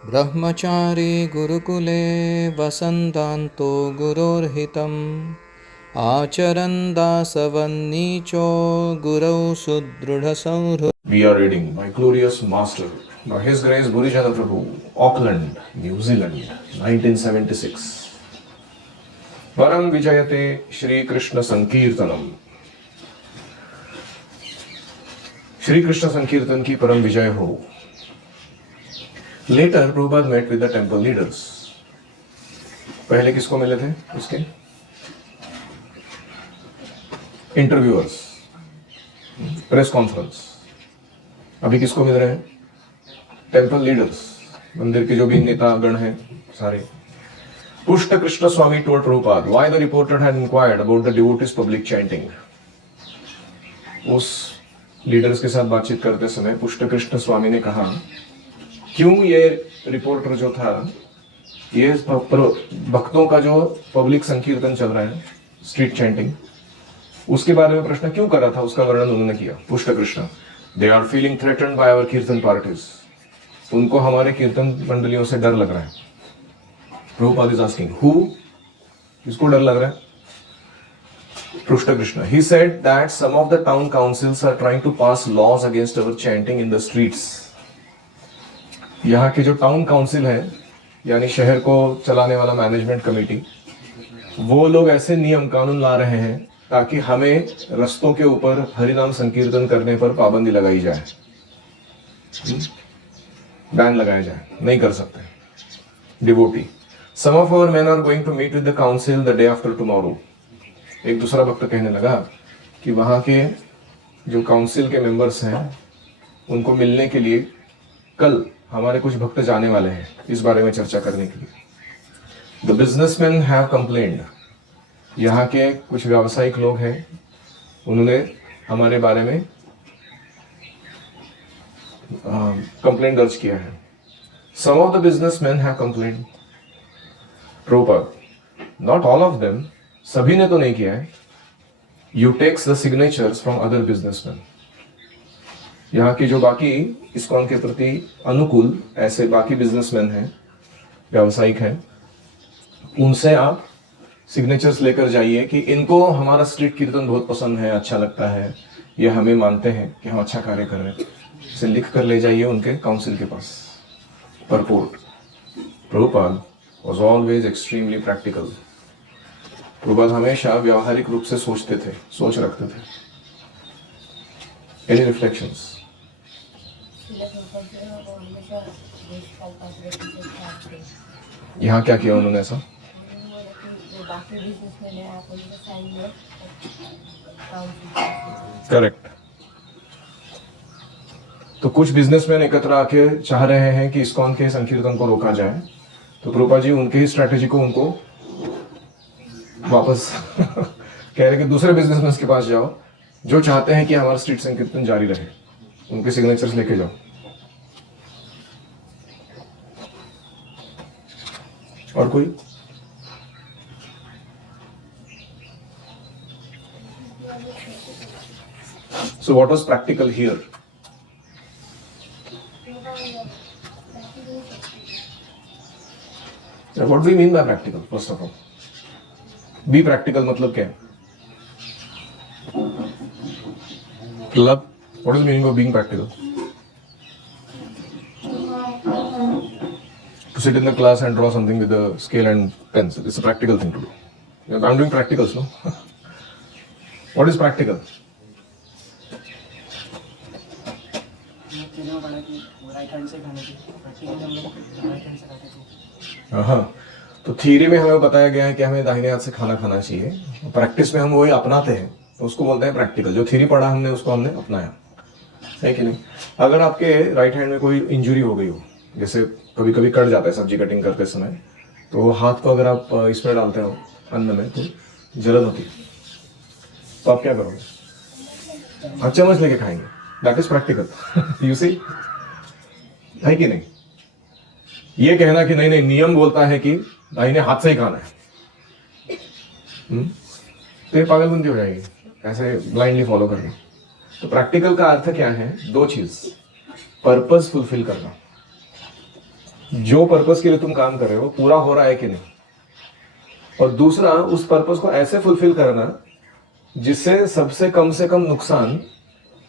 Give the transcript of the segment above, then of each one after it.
ब्रह्मचारी गुरुकुले वसन्तान्तो गुरोर्हितम् आचरन् दासवन्नीचो गुरौ सुदृढसंहृत्. We are reading My Glorious Master, by His Grace Burichandra Prabhu, Auckland, New Zealand, 1976. परम विजयते श्री कृष्ण संकीर्तनम. श्री कृष्ण संकीर्तन की परम विजय हो. Later, Prabhupada met with the temple leaders. पहले किसको मिले थे उसके? Interviewers, press conference. अभी किसको मिल रहे हैं? टेम्पल लीडर्स, मंदिर के जो भी नेता गण हैं सारे. पुष्ट कृष्ण स्वामी told Prabhupada why the reporter had inquired about the devotees public chanting. उस लीडर्स के साथ बातचीत करते समय पुष्ट कृष्ण स्वामी ने कहा, क्यों ये रिपोर्टर जो था, ये भक्तों का जो पब्लिक संकीर्तन चल रहा है, स्ट्रीट चैंटिंग, उसके बारे में प्रश्न क्यों कर रहा था, उसका वर्णन उन्होंने किया. Pushta Krishna, they are feeling threatened by our kirtan parties. उनको हमारे कीर्तन मंडलियों से डर लग रहा है. प्रभुपाद इज आस्किंग, हु, किसको डर लग रहा है? पुष्ट Krishna, he said that some of the town councils are trying to pass laws against our chanting in the streets. यहाँ की जो टाउन काउंसिल है, यानी शहर को चलाने वाला मैनेजमेंट कमेटी, वो लोग ऐसे नियम कानून ला रहे हैं ताकि हमें रस्तों के ऊपर हरिनाम संकीर्तन करने पर पाबंदी लगाई जाए, बैन लगाया जाए, नहीं कर सकते. Devotee, some of our men are going to meet with the council the day after tomorrow. एक दूसरा भक्त कहने लगा कि वहाँ के जो काउंसिल के मेंबर्स हैं उनको मिलने के लिए कल हमारे कुछ भक्त जाने वाले हैं इस बारे में चर्चा करने के लिए. The businessmen have complained. यहाँ के कुछ व्यावसायिक लोग हैं, उन्होंने हमारे बारे में कंप्लेंट दर्ज किया है. Some of the businessmen have complained. Prabhupada, not all of them, सभी ने तो नहीं किया है. You takes the signatures from other businessmen. यहाँ की जो बाकी इस्कॉन के प्रति अनुकूल ऐसे बाकी बिजनेसमैन हैं, व्यावसायिक हैं, उनसे आप सिग्नेचर्स लेकर जाइए कि इनको हमारा स्ट्रीट कीर्तन बहुत पसंद है, अच्छा लगता है, ये हमें मानते हैं कि हम अच्छा कार्य कर रहे हैं. इसे लिख कर ले जाइए उनके काउंसिल के पास. परपोर्ट, Prabhupada was always extremely practical. Prabhupada हमेशा व्यावहारिक रूप से सोचते थे, सोच रखते थे. Any reflections? यहाँ क्या किया उन्होंने ऐसा? करेक्ट. तो कुछ बिजनेसमैन एकत्र आके चाह रहे हैं कि इस्कॉन के संकीर्तन को रोका जाए, तो प्रभुपाद जी उनके ही स्ट्रैटेजी को उनको वापस कह रहे कि दूसरे बिजनेसमैन के पास जाओ जो चाहते हैं कि हमारा स्ट्रीट संकीर्तन जारी रहे, उनके सिग्नेचर्स लेके जाओ. और कोई? So what was practical here? What do you mean by practical? First of all, be practical मतलब क्या है? मतलब what is the meaning of being practical? To sit in the class and draw something with a scale and pencil. It's a practical thing to do. I'm doing practicals, no? What is practical? हाँ, तो theory में हमें बताया गया है कि हमें दाहिने हाथ से खाना खाना चाहिए. प्रैक्टिस में हम वही अपनाते हैं, तो उसको बोलते हैं प्रैक्टिकल. जो थियरी पढ़ा हमने उसको हमने अपनाया है कि नहीं. अगर आपके राइट हैंड में कोई इंजुरी हो गई हो, जैसे कभी कभी कट जाता है सब्जी कटिंग करते समय, तो हाथ को अगर आप इसमें डालते हो अन्न में तो जलन होती है, तो आप क्या करोगे? आप चम्मच लेके खाएंगे. That is practical. You see, है कि नहीं? ये कहना कि नहीं नहीं नियम बोलता है कि दाहिने हाथ से ही खाना है, तो ये पागलबंदी हो जाएगी ऐसे ब्लाइंडली फॉलो करना. तो प्रैक्टिकल का अर्थ क्या है? दो चीज, पर्पस फुलफिल करना. जो पर्पस के लिए तुम काम कर रहे हो पूरा हो रहा है कि नहीं, और दूसरा उस पर्पस को ऐसे फुलफिल करना जिससे सबसे कम नुकसान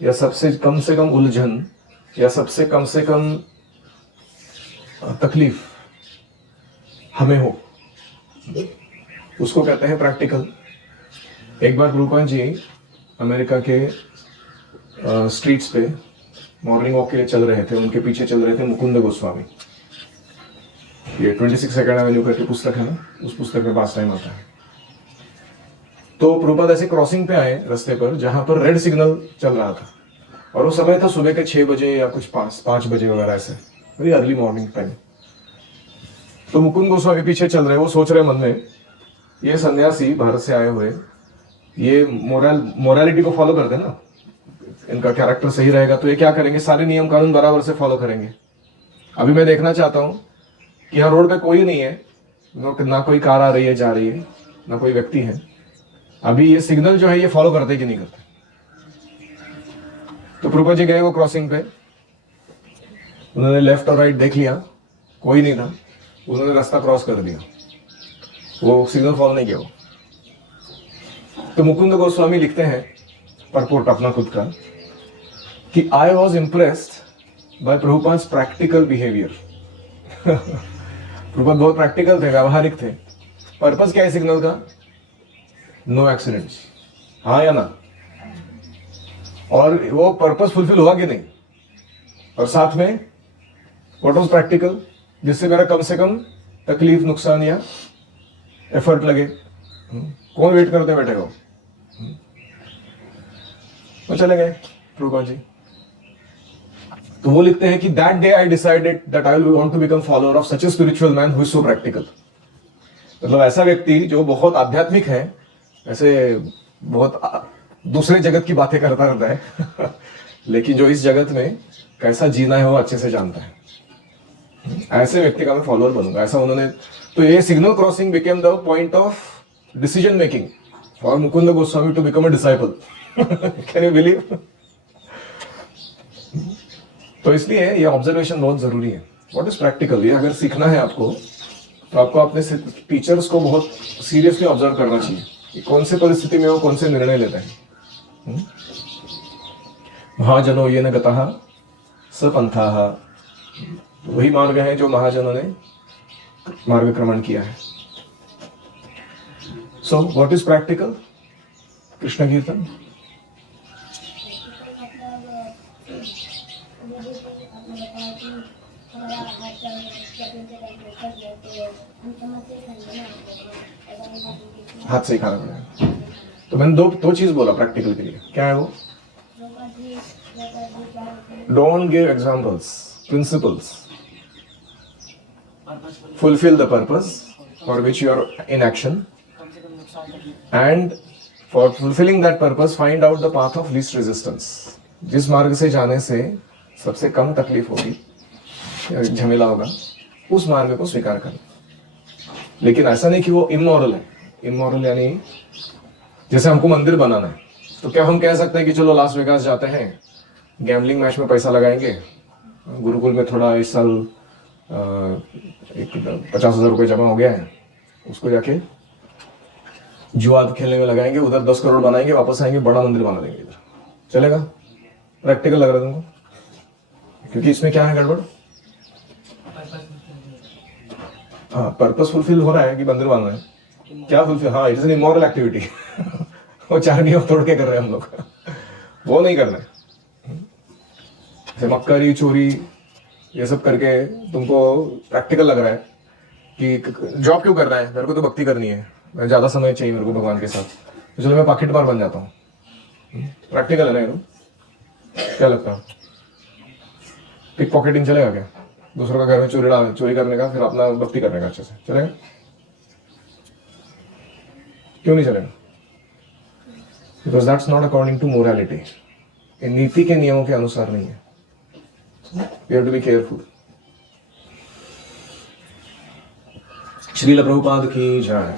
या सबसे कम उलझन या सबसे कम तकलीफ हमें हो, उसको कहते हैं प्रैक्टिकल। एक बार प्रभुपाद जी अमेरिका के स्ट्रीट्स पे मॉर्निंग वॉक के लिए चल रहे थे, उनके पीछे चल रहे थे मुकुंद गोस्वामी। ये 26 सेकंड एवेन्यू करके पुस्तक है ना, उस पुस्तक में पास टाइम आता है। तो प्रभुपाद ऐसे क्रॉसिंग पे आए रास्ते पर जहां पर रेड सिग्नल चल रहा था, और वो समय था सुबह के 6 बजे या कुछ 5 बजे वगैरह, ऐसे वेरी अर्ली मॉर्निंग टाइम। तो मुकुंद गोस्वामी पीछे चल रहे, वो सोच रहे मन में, ये सन्यासी भारत से आए हुए, ये मोरालिटी को फॉलो करते हैं ना, इनका कैरेक्टर सही रहेगा तो ये क्या करेंगे, सारे नियम कानून बराबर से फॉलो करेंगे। अभी मैं देखना चाहता हूँ कि यहाँ रोड पे कोई नहीं है, ना कोई कार आ रही है जा रही है, ना कोई व्यक्ति है, अभी ये सिग्नल जो है ये फॉलो करते कि नहीं करते। तो प्रभुपाद जी गए वो क्रॉसिंग पे, उन्होंने लेफ्ट और राइट देख लिया, कोई नहीं था, उन्होंने रास्ता क्रॉस कर दिया, वो सिग्नल फॉलो नहीं किया वो। तो मुकुंद गोस्वामी लिखते हैं परपोर्ट अपना खुद का कि I was impressed by Prabhupada practical behaviour. Prabhupada बहुत प्रैक्टिकल थे, व्यावहारिक थे। पर्पस क्या है सिग्नल का? नो एक्सीडेंट्स, हाँ या ना? और वो पर्पस फुलफिल हुआ कि नहीं? और साथ में व्हाट वाज प्रैक्टिकल, जिससे मेरा कम से कम तकलीफ, नुकसान या एफर्ट लगे। कौन वेट करते बैठेगा? वो चले गए प्रभुपाद जी। तो वो लिखते हैं कि that day I decided that I will want to become follower of such a spiritual man who is so practical. मतलब ऐसा व्यक्ति जो बहुत आध्यात्मिक है, ऐसे बहुत दूसरे जगत की बातें करता रहता है लेकिन जो इस जगत में कैसा जीना है वो अच्छे से जानता है, ऐसे व्यक्ति का मैं फॉलोअर बनूंगा, ऐसा उन्होंने। तो ये signal crossing became the point of decision making for Mukund Goswami to become a disciple. Can you believe? तो इसलिए ये ऑब्जर्वेशन बहुत जरूरी है। व्हाट इज प्रैक्टिकल, ये अगर सीखना है आपको तो आपको अपने टीचर्स को बहुत सीरियसली ऑब्जर्व करना चाहिए कि कौन से परिस्थिति में वो कौन से निर्णय लेते हैं। महाजनो ये न गतः सपंथाः, वही मार्ग है जो महाजनों ने मार्गक्रमण किया है। So what is practical? Krishna कीर्तन, हाथ से ही खाना पड़ेगा। तो मैंने दो चीज बोला प्रैक्टिकल के लिए, क्या है वो? Don't give examples, principles. Fulfil the purpose for which you are in action, and for fulfilling that purpose find out the path of least resistance. जिस मार्ग से जाने से सबसे कम तकलीफ होगी, झमेला होगा, उस मार्ग को स्वीकार करना। लेकिन ऐसा नहीं कि वो इमोरल है। इमोरल यानी जैसे हमको मंदिर बनाना है, तो क्या हम कह सकते हैं कि चलो लास वेगास जाते हैं, गैम्बलिंग मैच में पैसा लगाएंगे, गुरुकुल में थोड़ा इस साल 50,000 रुपये जमा हो गया है, उसको जाके जुआ खेलने में लगाएंगे, उधर 10 करोड़ बनाएंगे, वापस आएंगे, बड़ा मंदिर बना देंगे इधर। चलेगा? प्रैक्टिकल लग रहा है तुमको? क्योंकि इसमें क्या है गड़बड़? हाँ, पर्पस फुलफिल हो रहा है कि मंदिर बन रहा है? क्या फुलफिल? हाँ, it is an immoral activity. वो 4 नियम तोड़ के कर रहे हैं हम लोग, वो नहीं करना है। जैसे मक्कारी, चोरी, ये सब करके तुमको प्रैक्टिकल लग रहा है कि जॉब क्यों कर रहा है, मेरे को तो भक्ति करनी है, मैं ज्यादा समय चाहिए मेरे को भगवान के साथ, तो चलो मैं पाकिटमार बन जाता हूँ। प्रैक्टिकल है ना ये? क्या लगता है? पिक पॉकेटिंग चलेगा क्या? दूसरों का घर में चोरी करने का, फिर अपना भक्ति करने का अच्छे से चलेगा? क्यों नहीं चलेगा? Because that's not according to morality. ये नीति के नियमों के अनुसार नहीं है। You have to be careful. Srila Prabhupada की जय।